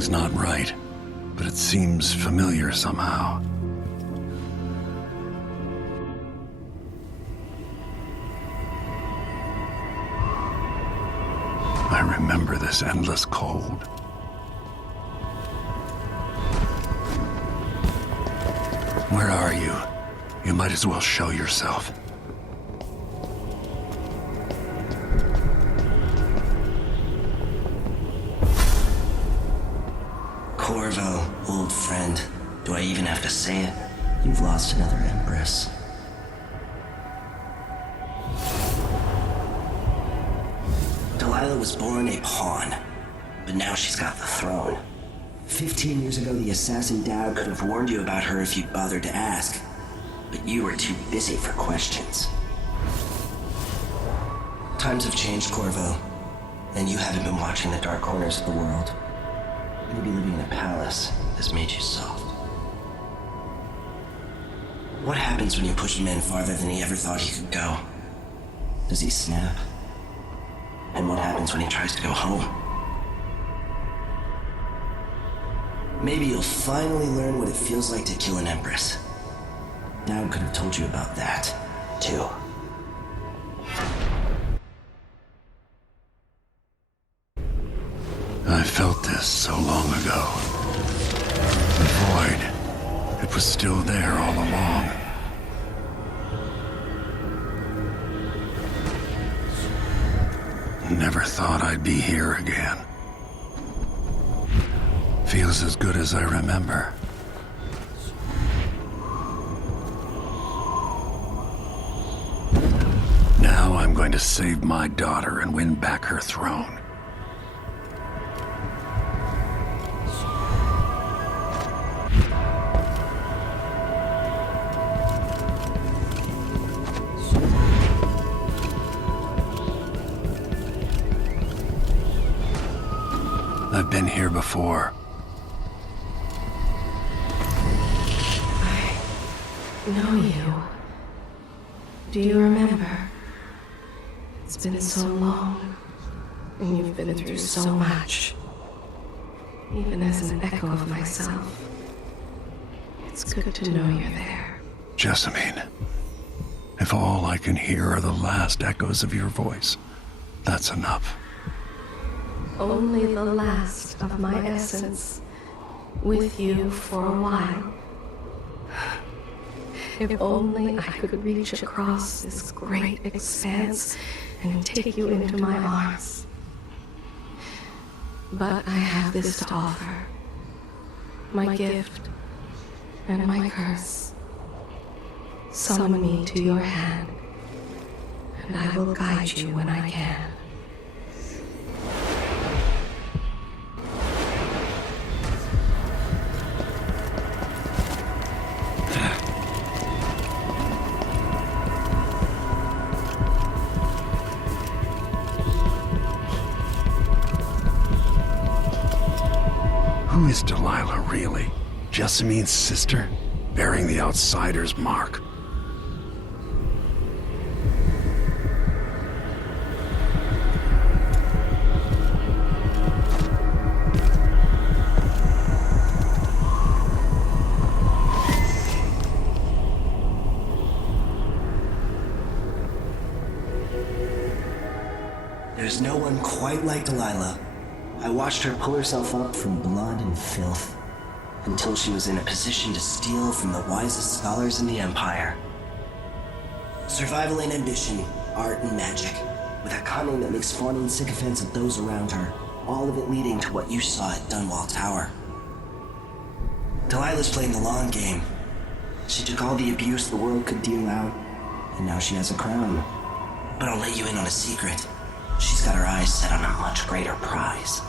Something's not right, but it seems familiar somehow. I remember this endless cold. Where are you? You might as well show yourself. Corvo, old friend. Do I even have to say it? You've lost another Empress. Delilah was born a pawn, but now she's got the throne. 15 years ago, the assassin Dowd could have warned you about her if you'd bothered to ask, but you were too busy for questions. Times have changed, Corvo, and you haven't been watching the dark corners of the world. Maybe living in a palace has made you soft. What happens when you push a man farther than he ever thought he could go? Does he snap? And what happens when he tries to go home? Maybe you'll finally learn what it feels like to kill an Empress. Dowd could have told you about that, too. I felt this so long ago. The void. It was still there all along. Never thought I'd be here again. Feels as good as I remember. Now I'm going to save my daughter and win back her throne. I've been here before. I know you. Do you remember? It's been so long, and you've been through so much. Even as an echo of myself, it's good to know you're there. Jessamine, if all I can hear are the last echoes of your voice, that's enough. Only the last of my essence, with you for a while. If only I could reach across this great expanse and take you into my arms. But I have this to offer. My gift and my curse. Summon me to your hand, and I will guide you when I can. Who is Delilah, really? Jessamine's sister? Bearing the outsider's mark. There's no one quite like Delilah. I watched her pull herself up from blood and filth until she was in a position to steal from the wisest scholars in the Empire. Survival and ambition, art and magic, with a cunning that makes fawning sycophants of those around her, all of it leading to what you saw at Dunwall Tower. Delilah's playing the long game. She took all the abuse the world could deal out, and now she has a crown. But I'll let you in on a secret. She's got her eyes set on a much greater prize.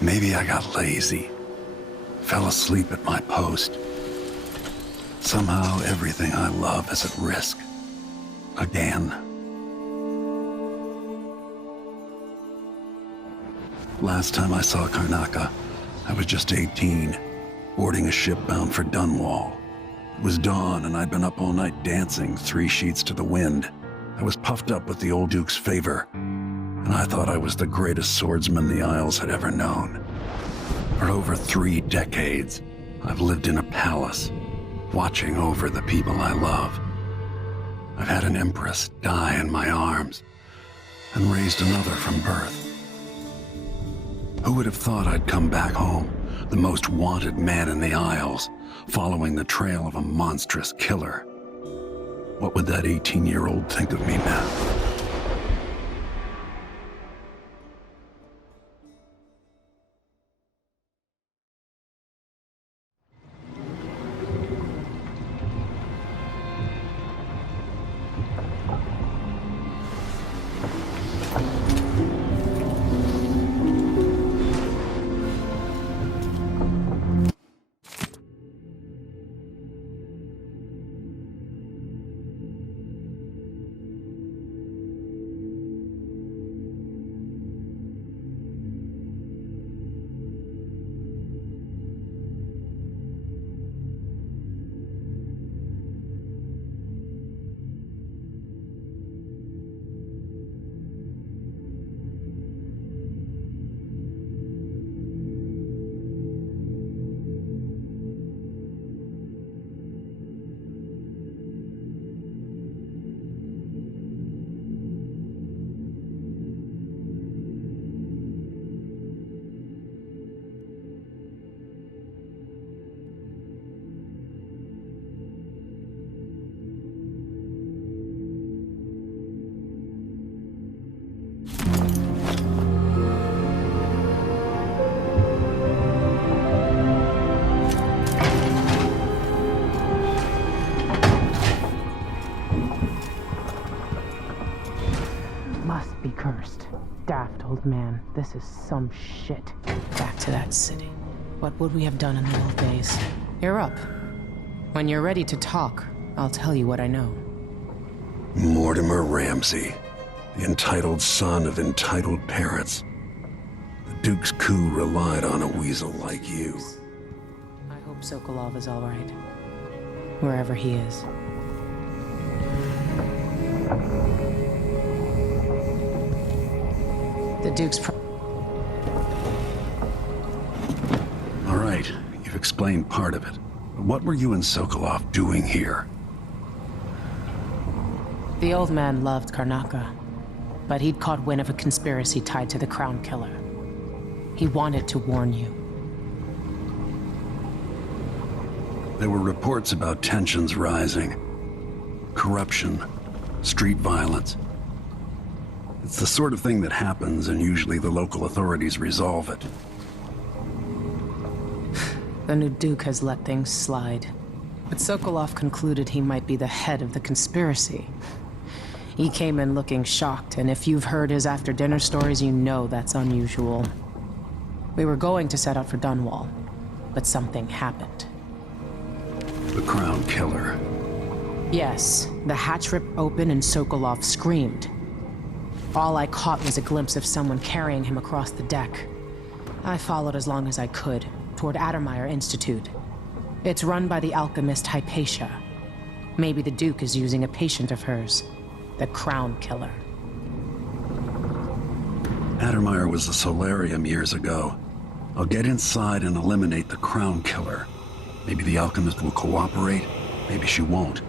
Maybe I got lazy. Fell asleep at my post. Somehow everything I love is at risk. Again. Last time I saw Karnaca, I was just 18, boarding a ship bound for Dunwall. It was dawn and I'd been up all night dancing 3 sheets to the wind. I was puffed up with the old Duke's favor, and I thought I was the greatest swordsman the Isles had ever known. For over 3 decades, I've lived in a palace, watching over the people I love. I've had an empress die in my arms, and raised another from birth. Who would have thought I'd come back home, the most wanted man in the Isles, following the trail of a monstrous killer? What would that 18-year-old think of me now? Must be cursed. Daft old man, this is some shit. Back to that city. What would we have done in the old days? You're up. When you're ready to talk, I'll tell you what I know. Mortimer Ramsey, the entitled son of entitled parents. The Duke's coup relied on a weasel like you. I hope Sokolov is all right. Wherever he is. The Duke's All right, you've explained part of it. But what were you and Sokolov doing here? The old man loved Karnaca, but he'd caught wind of a conspiracy tied to the Crown Killer. He wanted to warn you. There were reports about tensions rising. Corruption, street violence. It's the sort of thing that happens, and usually the local authorities resolve it. The new Duke has let things slide. But Sokolov concluded he might be the head of the conspiracy. He came in looking shocked, and if you've heard his after-dinner stories, you know that's unusual. We were going to set out for Dunwall, but something happened. The Crown Killer. Yes, the hatch ripped open and Sokolov screamed. All I caught was a glimpse of someone carrying him across the deck. I followed as long as I could, toward Addermeyer Institute. It's run by the alchemist Hypatia. Maybe the Duke is using a patient of hers, the Crown Killer. Addermeyer was a solarium years ago. I'll get inside and eliminate the Crown Killer. Maybe the alchemist will cooperate, maybe she won't.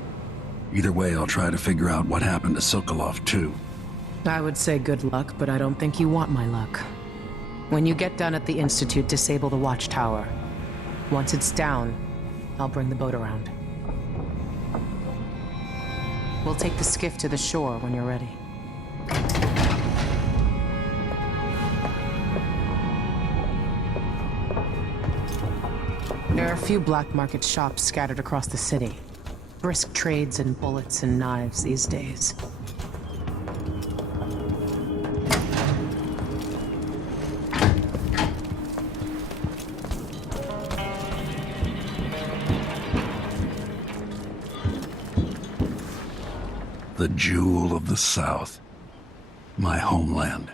Either way, I'll try to figure out what happened to Sokolov, too. I would say good luck, but I don't think you want my luck. When you get done at the Institute, disable the watchtower. Once it's down, I'll bring the boat around. We'll take the skiff to the shore when you're ready. There are a few black market shops scattered across the city. Brisk trades in bullets and knives these days. The jewel of the South. My homeland.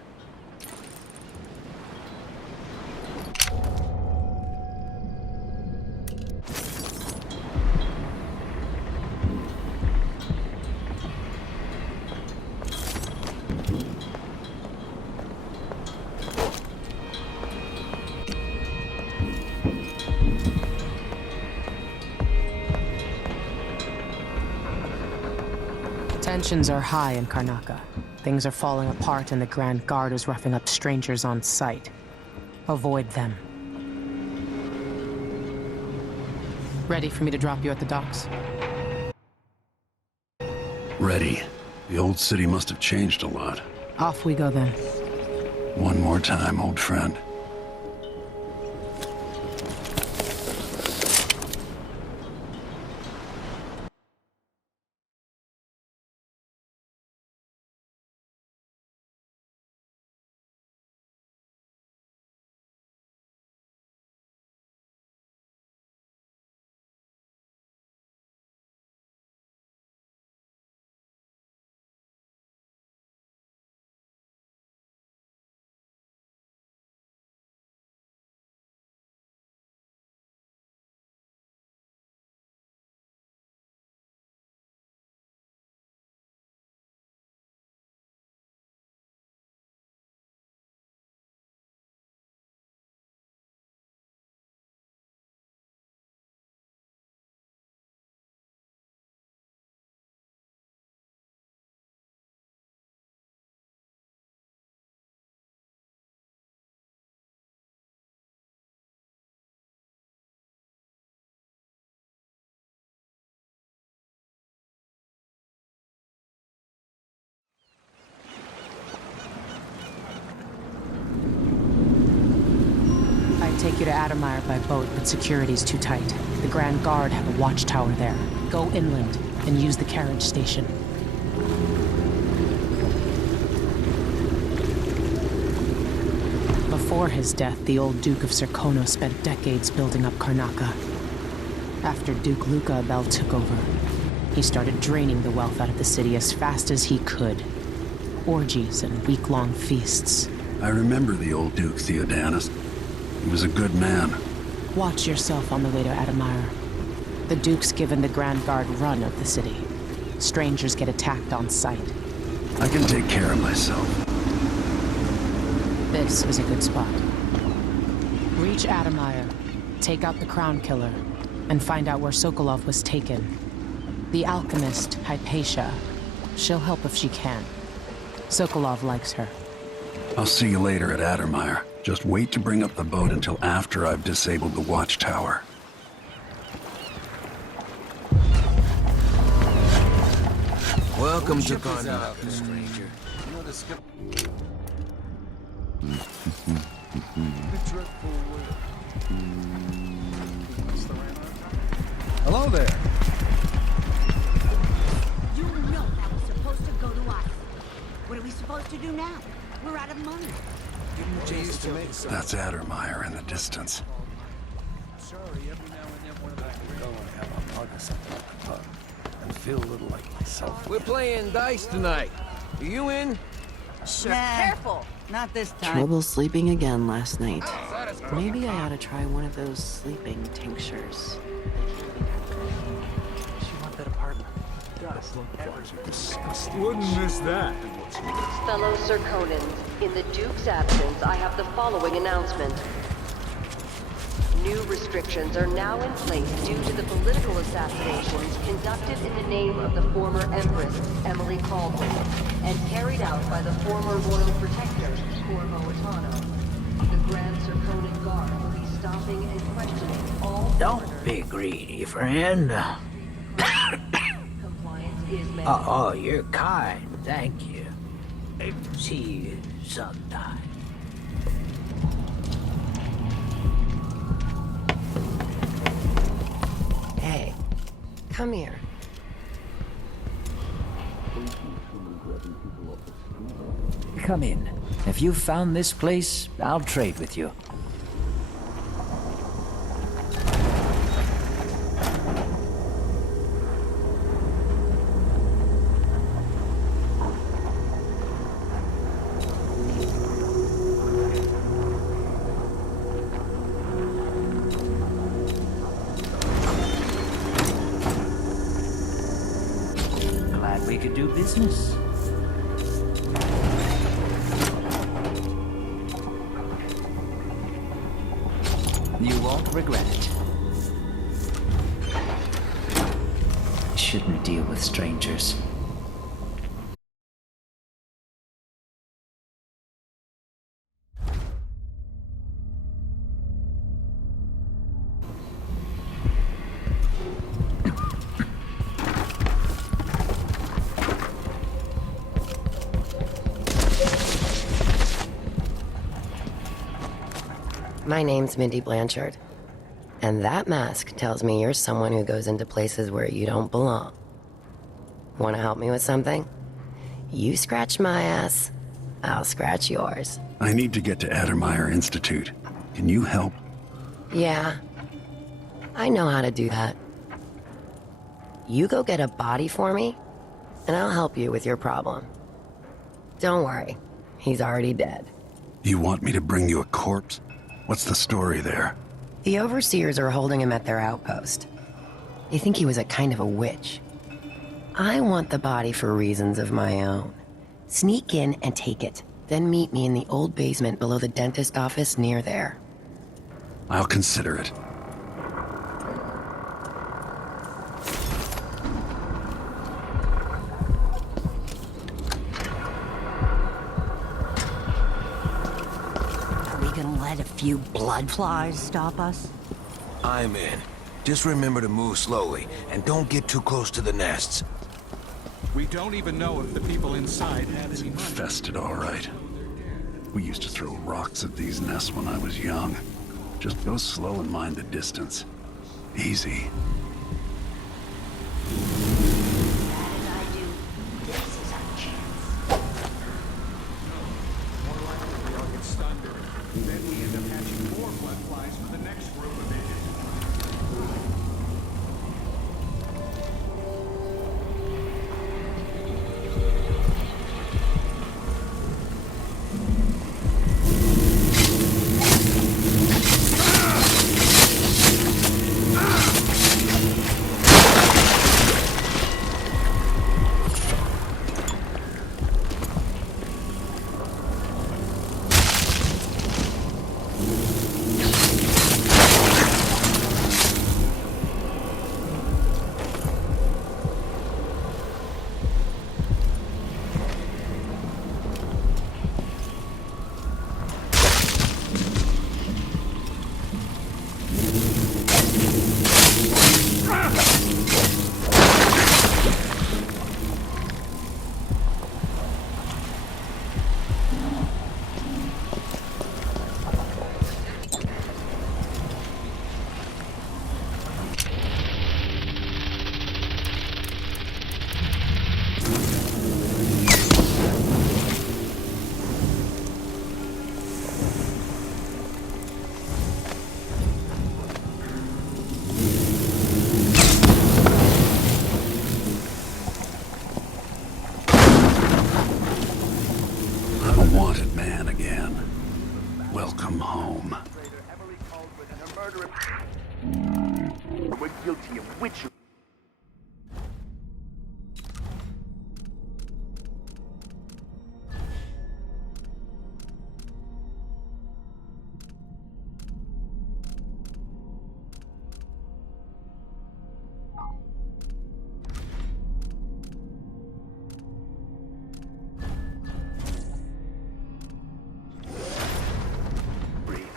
Tensions are high in Karnaca. Things are falling apart and the Grand Guard is roughing up strangers on sight. Avoid them. Ready for me to drop you at the docks? Ready. The old city must have changed a lot. Off we go then. One more time, old friend. Take you to Addermire by boat, but security's too tight. The Grand Guard have a watchtower there. Go inland and use the carriage station. Before his death, the old Duke of Serkonos spent decades building up Karnaca. After Duke Luca Abel took over, he started draining the wealth out of the city as fast as he could. Orgies and week-long feasts. I remember the old Duke Theodanis. He was a good man. Watch yourself on the way to Addermire. The Duke's given the Grand Guard run of the city. Strangers get attacked on sight. I can take care of myself. This is a good spot. Reach Addermire, take out the Crown Killer, and find out where Sokolov was taken. The alchemist, Hypatia. She'll help if she can. Sokolov likes her. I'll see you later at Addermire. Just wait to bring up the boat until after I've disabled the watchtower. Welcome to Karnaca, stranger. Hello there. You know that was supposed to go to us. What are we supposed to do now? We're out of money. That's Addermire in the distance. Sorry, every now and then one of us can go and have a mug or something at the pub and feel a little like myself. We're playing dice tonight. Are you in? Sure. Careful. Not this time. Trouble sleeping again last night. Maybe I ought to try one of those sleeping tinctures. She want that apartment. Wouldn't miss that. Fellow Serkonans, in the Duke's absence, I have the following announcement. New restrictions are now in place due to the political assassinations conducted in the name of the former Empress, Emily Caldwell, and carried out by the former Royal Protector, Corvo Atano. The Grand Serkonan Guard will be stopping and questioning all Don't be greedy, friend. compliance is made. Oh, you're kind. Thank you. See you sometime. Hey, come here. Come in. If you've found this place, I'll trade with you. glad we could do business. You won't regret it. Shouldn't deal with strangers. My name's Mindy Blanchard, and that mask tells me you're someone who goes into places where you don't belong. Want to help me with something? You scratch my ass, I'll scratch yours. I need to get to Addermeyer Institute. Can you help? Yeah, I know how to do that. You go get a body for me, and I'll help you with your problem. Don't worry, he's already dead. You want me to bring you a corpse? What's the story there? The overseers are holding him at their outpost. They think he was a kind of a witch. I want the body for reasons of my own. Sneak in and take it, then meet me in the old basement below the dentist office near there. I'll consider it. Are we gonna let a few blood flies stop us? I'm in. Just remember to move slowly, and don't get too close to the nests. We don't even know if the people inside had any money. Infested, all right. We used to throw rocks at these nests when I was young. Just go slow and mind the distance. Easy. As I do, this is our chance. More likely we all get stunned. Then we end up hatching more blood flies for the next group of idiots. Welcome home. We're guilty of witchery.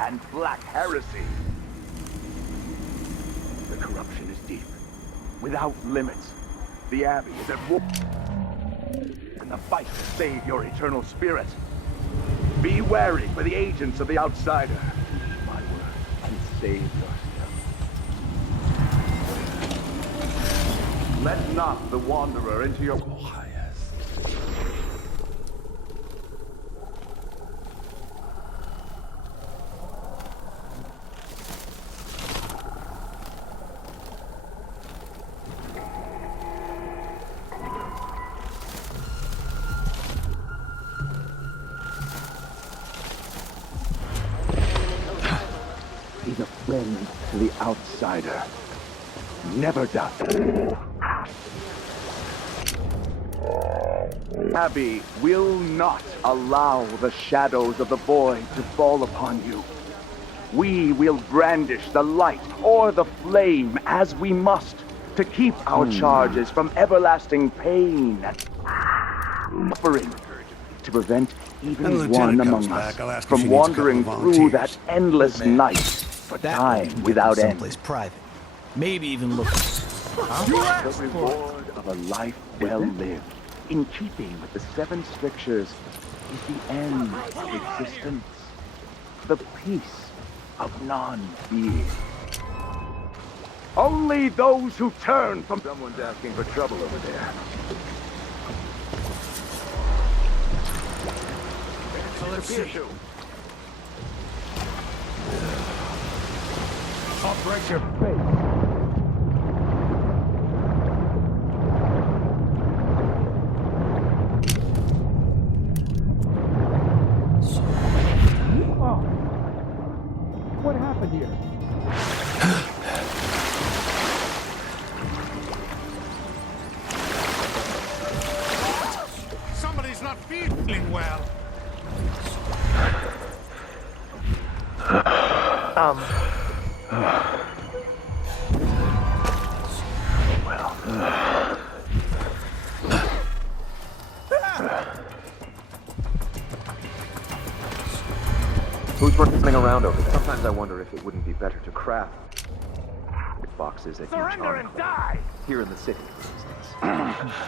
And black heresy. The corruption is deep, without limits. The Abbey is at war in the fight to save your eternal spirit. Be wary for the agents of the Outsider. My word, and save yourself. Let not the Wanderer into your... He's a friend to the Outsider. Never does. Abbey will not allow the shadows of the void to fall upon you. We will brandish the light or the flame as we must to keep our charges from everlasting pain and suffering, to prevent even one among us from wandering through that endless night for time without end. Someplace private. Maybe even look. The reward of a life well lived, in keeping with the 7 strictures, is the end of existence, the peace of non-being. Only those who turn from... Someone's asking for trouble over there. So let's see. I'll break your face. What happened here? Somebody's not feeling well. Who's running around over there? Sometimes I wonder if it wouldn't be better to craft boxes at each and die! here in the city, for instance.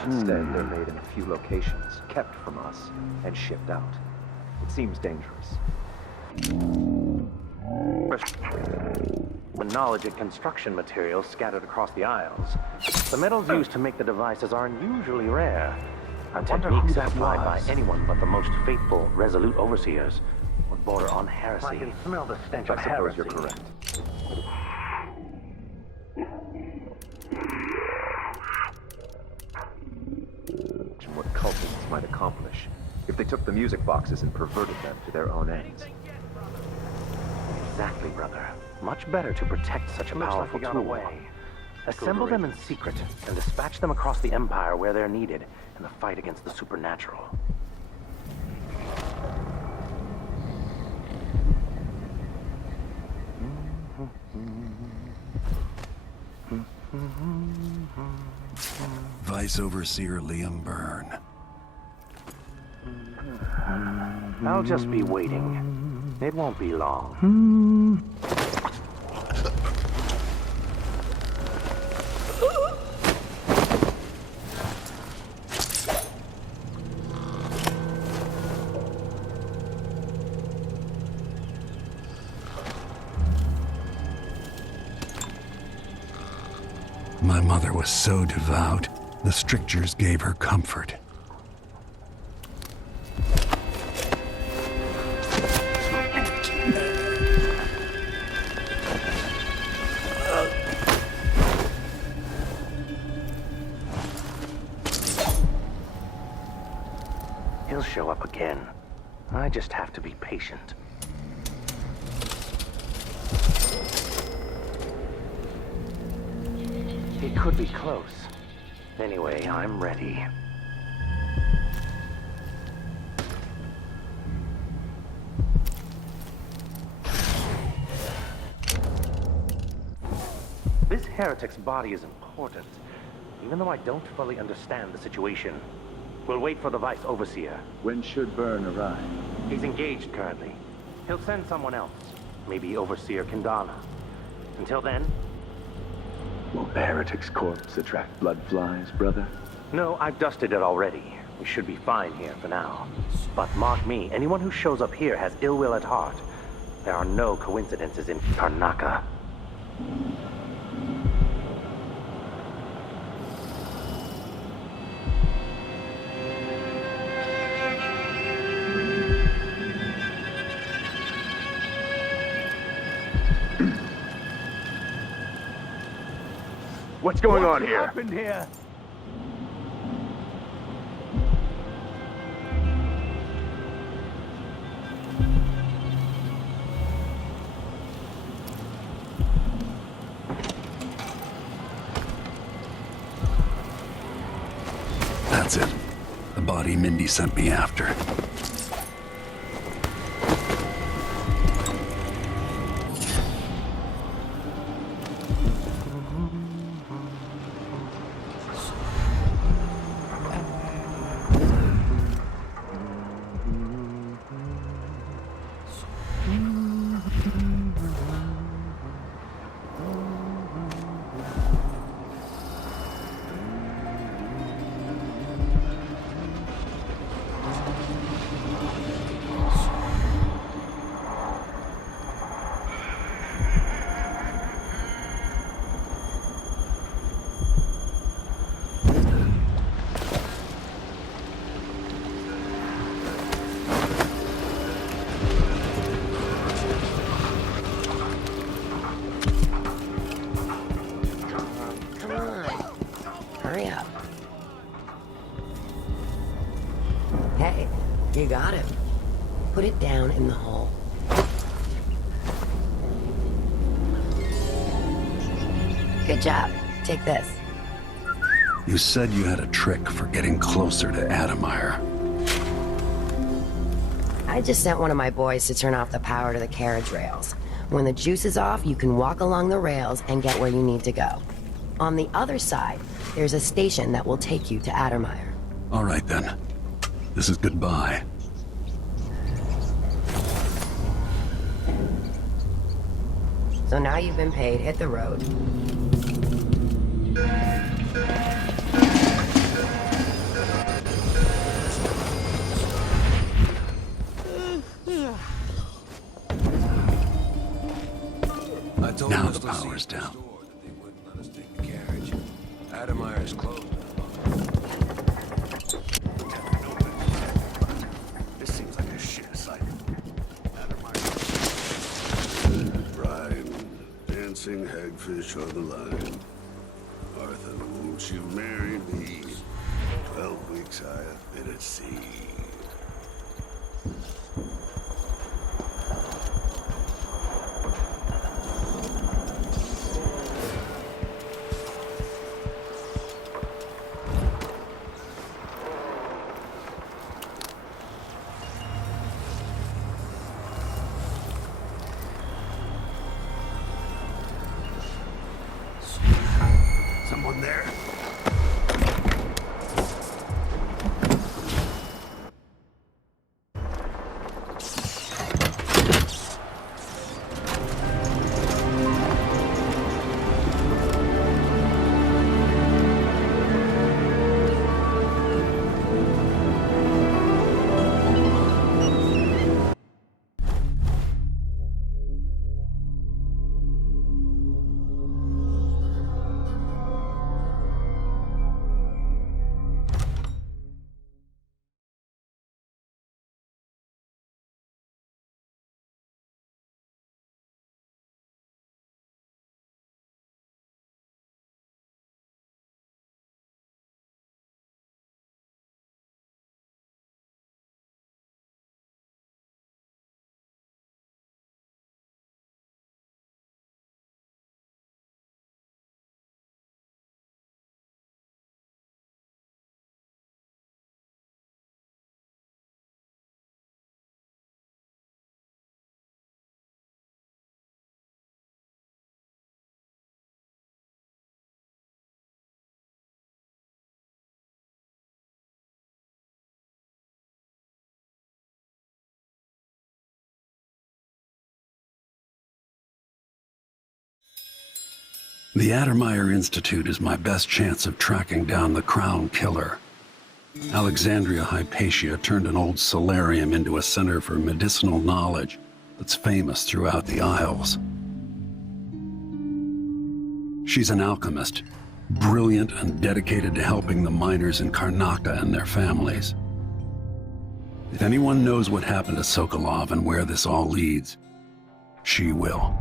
Instead, they're made in a few locations, kept from us, and shipped out. It seems dangerous. The knowledge and construction materials scattered across the Isles. The metals used to make the devices are unusually rare. Techniques applied by anyone but the most faithful, resolute overseers would border on heresy. I can smell the stench of heresy. You're correct. And what cultists might accomplish if they took the music boxes and perverted them to their own ends. Exactly, brother. Much better to protect such a powerful tool. Assemble them in secret and dispatch them across the Empire where they're needed in the fight against the supernatural. Vice Overseer Liam Byrne. I'll just be waiting. It won't be long. My mother was so devout, the strictures gave her comfort. He'll show up again. I just have to be patient. It could be close. Anyway, I'm ready. This heretic's body is important, even though I don't fully understand the situation. We'll wait for the Vice Overseer. When should Byrne arrive? He's engaged currently. He'll send someone else. Maybe Overseer Kendana. Until then... Will the heretic's corpse attract blood flies, brother? No, I've dusted it already. We should be fine here for now. But mark me, anyone who shows up here has ill will at heart. There are no coincidences in Karnaca. What's going on here? What happened here? That's it. The body Mindy sent me after. Hurry up. Hey, you got him. Put it down in the hole. Good job. Take this. You said you had a trick for getting closer to Adamire. I just sent one of my boys to turn off the power to the carriage rails. When the juice is off, you can walk along the rails and get where you need to go. On the other side, there's a station that will take you to Adamire. All right, then. This is goodbye. So now you've been paid, hit the road. Now the power's down. They wouldn't let us take the carriage. Adamire's closed. This seems like a shit assignment. Brian, dancing hagfish on the line. Arthur, won't you marry me? 12 weeks I have been at sea. Someone there? The Adamire Institute is my best chance of tracking down the Crown Killer. Alexandria Hypatia turned an old solarium into a center for medicinal knowledge that's famous throughout the Isles. She's an alchemist, brilliant and dedicated to helping the miners in Karnaca and their families. If anyone knows what happened to Sokolov and where this all leads, she will.